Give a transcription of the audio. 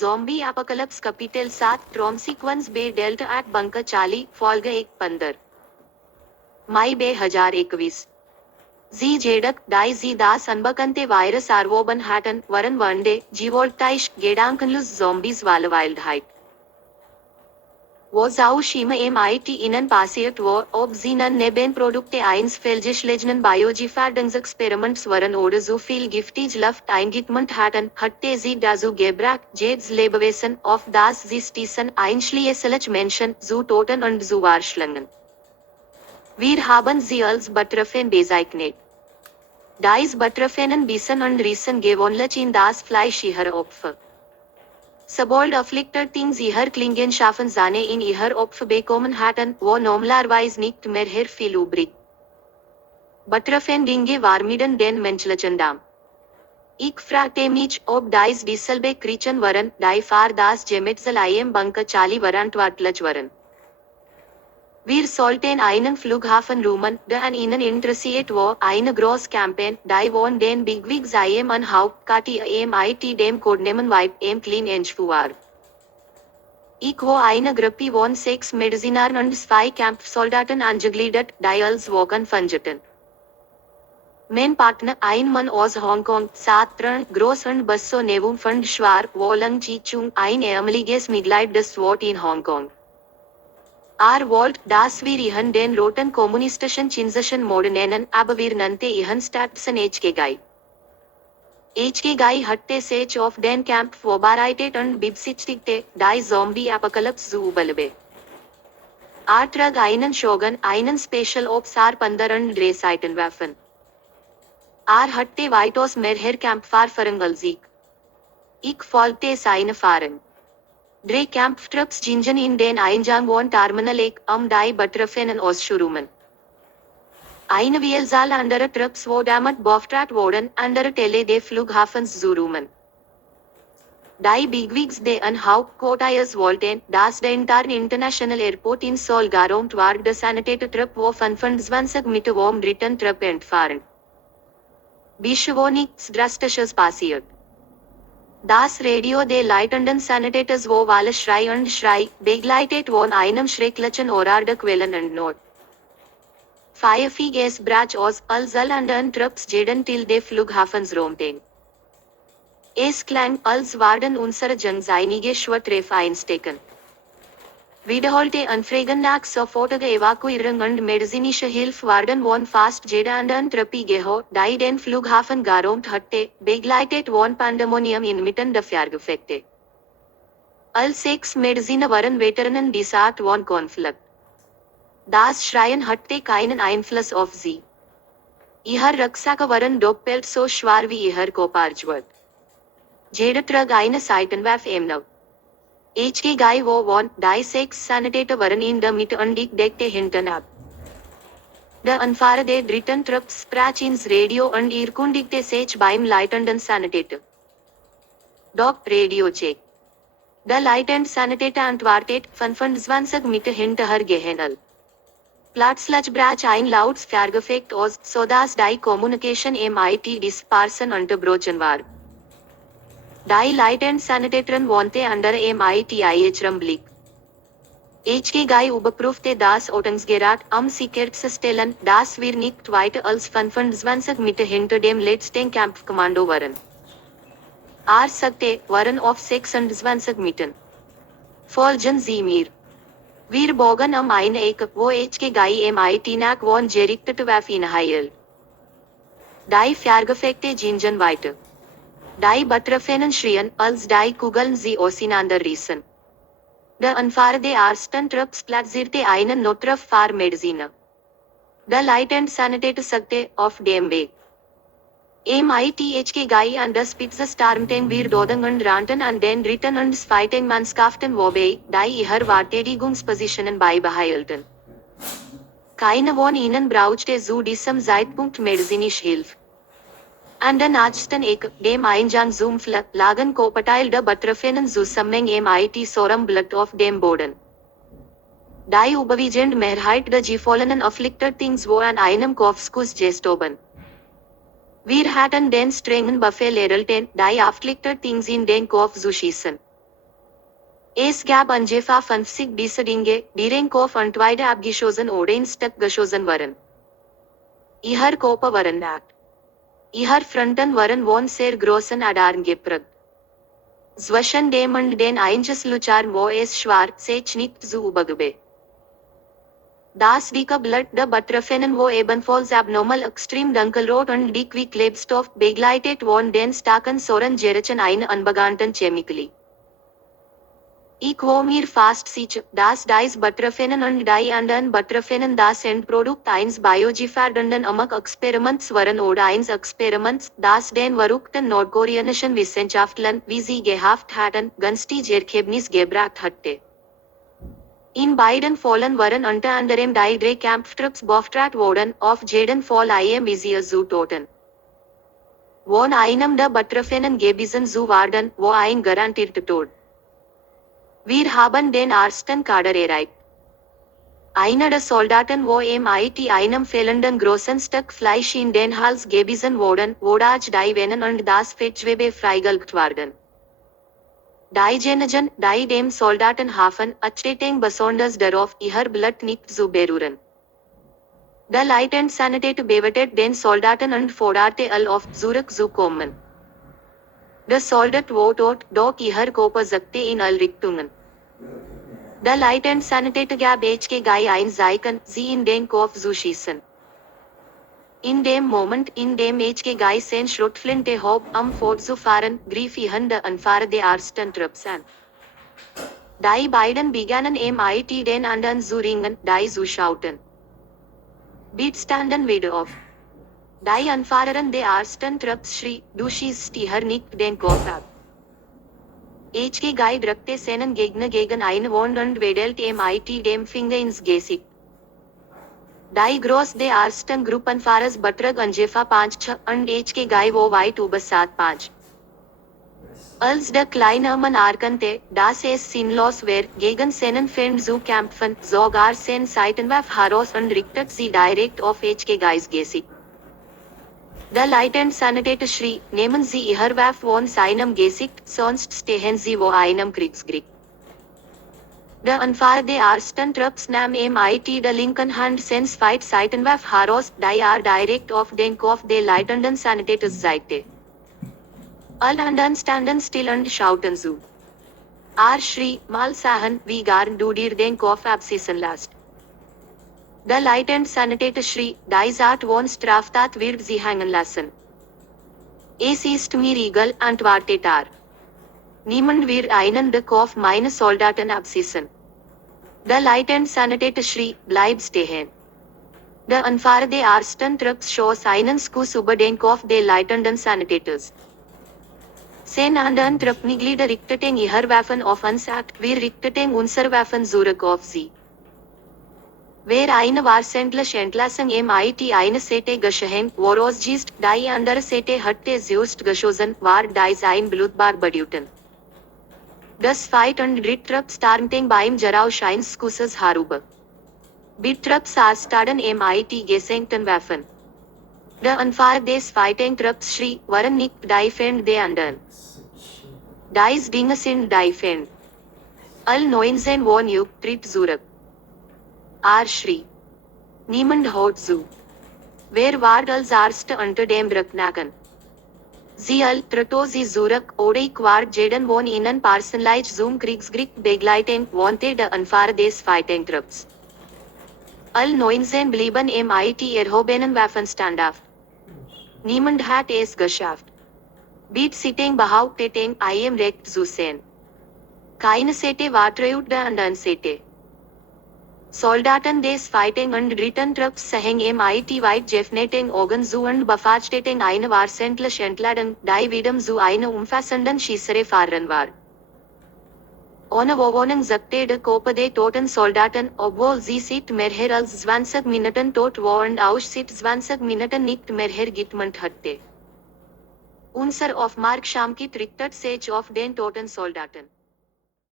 Zombie Apocalypse Capital 7 Trom Sequence Bay Delta at Bunker Charlie Folge 1-15 માઈ 2021 ઝી ઝેડક ડાઈ ઝી દાસ અનબકંતે વાયરસ આર્વોબન હાટન વરન વનડે જીવોલ્ટાઇશ ગેડાંકનલુસ zombies વાલે Wildheit Wo zau schima MIT innen passiert wo, ob sie nan Nebenprodukte eins Feldgeschlegenen Biogifärdungsexperiments waren oder so viel giftig Luft eingeatmet hatten, hatte sie dazu gebracht, jedes Lebewesen, auf das sie stießen, einschließlich Menschen, zu Toten und zu Warschlangen. Wir haben sie als Batrafen bezeichnet. Dies Batrafenen bissen und rissen gewöhnlich in das Fleisch ihrer Opfer. Sobald afflicted things ihrer Klingenschaften Sahne in ihrer Opfer bekommen hatten, wo normalerweise nicht mehr viel übrig. Batrafen Dinge warmiden den menschlichen Darm. Ich fragte mich, ob dies dieselbe Kriechen waren, die für das Gemetzel im Bunker Charlie verantwortlich waren. Wir sollten einen Flughafen räumen, der an ihnen interessiert war, eine Großcampaign, die von den Bigwigs im an Hauptquartier MIT dem Codenamen White Clean Engine war. Ich war eine Gruppe von 6 Medizinern und 2 Kampfsoldaten angegliedert, die als Wagen fungierten. Mein Partner, ein Mann aus Hongkong, Satran, groß und Basso Nevum von Schwar, Wolang Chi Chung, ein ehemaliges Mitglied des SWAT in Hongkong. Wollt, dass wir ihren den roten kommunistischen Chinsischen Mode nennen, aber wir nannte ihren Statsen HKGI. HKGI hatte sich auf den Kampf vorbereitet und beabsichtigte, die Zombie-Apocalypse zu überleben. Trug einen Shogun, einen Special Ops R-15 und Drehseitenwaffen. Hatte weitaus mehr Kampferfahrung als ich. Ich folgte seine Fahren. 3 Kampftrupps gingen in den Eingang von Terminal 1, die Batrafenen auszuräumen. Eine Vielzahl anderer Trupps wo damit beauftragt wurden, andere Teile des Flughafens zu räumen. Die Bigwigs der an Hauptquartiers wollten, dass der International Airport in Seoul geräumt war, der sanitäre Trupp wo 25 Meter vom dritten Trupp entfernt. Bis wo nichts Drastisches passiert. Das Radio der leitenden Sanitäters wo Wale Schrei und Schrei, begleitet von einem schrecklichen Orar der Quellen und Not. Feuerfig brach aus, als all anderen Trupps jeden Teil des Flughafens räumten. Es klang, als waren unsere Jungs einige Schwertreffer einstecken. Wiederholte Anfragen nach sofortiger Evakuierung und medizinischer Hilfe waren von fast jeder anderen Truppe geholt, die den Flughafen geräumt hatte, begleitet von Pandemonium inmitten der Gefechte. All 6 Mediziner waren Veteranen dieser Art von Konflikt. Das Schreien hatte keinen Einfluss auf sie. Ihre Rucksäcke waren doppelt so schwer wie ihr Kopfgewicht. Jeder trug eine Seitenwaffe im Nacken. HKGI wo von, die 6 Sanitäter waren in der Mitte und ich deckte hinten ab. Der Anfahrer der dritten Trupps sprach ins Radio und erkundigte sich beim leitenden Sanitäter. Doc, Radio check. Der leitende Sanitäter antwortet, 25 Meter hinterher gehen. Plötzlich brach ein lautes Feuergefecht aus, sodass die Kommunikation MIT dispersen unterbrochen war. Die leitende Sanitäterin wohnte under MIT Blick. HKGI überprüfte das Ordnungsgerät, sicherzustellen, dass wir nicht weiter als 25 Meter hinter dem letzten Kampfkommando waren. Sagte, waren auf 26 Metern. Folgen Sie mir. Wir bogen eine Ecke, wo HKGI MIT nach von gerichtete Waffe inheilt. Die Feuergefechte gingen weiter. Die Batrafenen schrien, als die Kugeln sie auseinanderrissen. Der Anfahrer der ersten Trupps platzierte einen Notruf für Mediziner. Der leitende Sanitäter sagte, auf dem Weg. MIT HKGI an der Spitze stürmten wir Doden und rannten an den dritten und zweiten Mannschaften vorbei, die ihre Verteidigungspositionen beibehalten. Keine von ihnen brauchte zu diesem Zeitpunkt medizinische Hilfe. An der nächsten Ecke, dem Eingang zum Flug, lagen kopfgeteilte Batrafenen zusammen MIT Sorum Blatt auf dem Boden. Die überwiegende Mehrheit der gefallenen Afflicted Things wo an einem Kopfschuss gestorben. Wir hatten den strengen Befehl erhalten, die Afflicted Things in den Kopf zu schießen. Es gab Anjefa 50 diese Dinge, die Renkopf Antweide abgeschossen oder in Stück geschossen waren. Ihre Kope waren nackt. Ihre Fronten waren von sehr großen Adern geprägt. Zwischen dem und den Einschlussluchern wo es schwarz sich nicht zu übergebe. Das dicke Blut der Betroffenen wo ebenfalls abnormal extrem dunkelrot und dick wie Klebstoff begleitet von den starken Säuren Gerechen eine unbekannten Chemically. Ich wo mir fast sicher, dass dies Betroffenen und die anderen Betroffenen das Endprodukt eines biogefährdenden amok Experiments waren oder eines Experiments, das den verrückten nordkoreanischen Wissenschaftlern, wie sie gehabt hatten, günstig Ergebnis gebracht hatte. In beiden Fällen waren unter anderem die drei Kampftrupps beauftragt worden, auf jeden Fall eine Visier zu töten. Von einem der Betroffenen gebissen zu werden, wo ein garantierter Tod. Wir haben den ersten Kader erreicht. Einer der Soldaten wo mit einem fehlenden großen Stück Fleisch in den Hals gebissen wurden, wodurch die Venen und das Fettgewebe freigelegt werden. Die Genegen, die dem Soldaten halfen, achteten besonders darauf, ihr Blut nicht zu berühren. Der Leutnant Sanitäter bewahrte den Soldaten und forderte alle auf, zurückzukommen. Der Soldat war tot, doch ihr Körper sackte in alle Richtungen. Der Leutnant Sanitäter gab HK ein Zeichen, sie in den Kopf zu schießen. In dem Moment, in dem HK sein Schrotflinte hob, fortzufahren, griff ihn der Anfahrer der ersten Trupps an. Die beiden begannen mit den anderen zu ringen, die zu schauten. Bitte standen wieder auf. Die Anfahrerin der ersten Trupps schrie, du schießt ihr nicht den Kopf ab. HK drückte seinen Gegner gegen eine Wand und wedelte mit dem Finger ins Gesicht. Die Groß der ersten Gruppenfahrers betrug Anjefa 5 und HK wo weit über 5. Als der kleine Mann erkannte, dass es sinnlos wäre, gegen seinen Feind zu kämpfen, sogar sein Seitenwaffe heraus und richtete sie direkt auf HKs Gesicht. Der Leutnant Sanitäter schrie, nehmen Sie Ihr Waffe von seinem Gesicht, sonst stehen Sie vor einem Kriegskrieg. Der Anfahrer der ersten Trupps nahm mit der linken Hand seine zweite Seitenwaffe heraus, die direkt auf den Kopf der leitenden Sanitäters zeigte. Alle anderen standen still und schauten zu. Schrie, mal sahen, wie gern du dir den Kopf abschießen lässt. Der Leutnant Sanitäter schrie, diese Art von Straftat wird sie hängen lassen. Es ist mir egal, antwortete Niemand wird einen den Kopf meines Soldaten abschießen. Der Leutnant Sanitäter schrie, bleib stehen. Der Anfahrer der ersten Trupps schoss einen Schuss über den Kopf der leitenden Sanitäters. Sein anderen Truppmitglieder richteten ihre Waffen auf uns ab, wir richteten unsere Waffen zurück auf sie. Wer eine wahrscheinlich Entlassung mit eine Seite geschehen, woraus just, die andere Seite hatte just geschossen, war dies ein Blutbad bedeuten. Das Fight und Drittrupp starmten beim Jarausch eines Kusses herüber. Bitrupps starten mit gesenkten Waffen. Der Anfahrer des Fighting Trupps schrie, waren nicht die Feind der anderen. Dies Dinge sind die Feind. All 19 von Juk tritt zurück. Schrie. Niemand hört zu. Wer war als Erste unter dem Rücknacken? Sie all trotto sie zurück, oder ich war jeden von ihnen personlich zum Kriegskrieg begleiten, wohnte der Anfahrer des Fighting Trupps. All 19 blieben mit erhobenen Waffen standhaft. Niemand hat es geschafft. Beat sitting behaupteten, I am recht zu sehen. Keine Seite vertraut der anderen Seite. Soldaten des Fighting und Dritten Trupps sahen mit weit geöffneten Augen zu und befahrteten eine wahrscheinliche Entladung, die wiederum zu einer umfassenden Schießerei fahren war. Ohne Bewohnung sagte der Kopf der toten Soldaten, obwohl sie seit mehr als 20 Minuten tot war und auch seit 20 Minuten nicht mehr geträumt hatte. Unser Aufmerksamkeit richtet sich auf den toten Soldaten.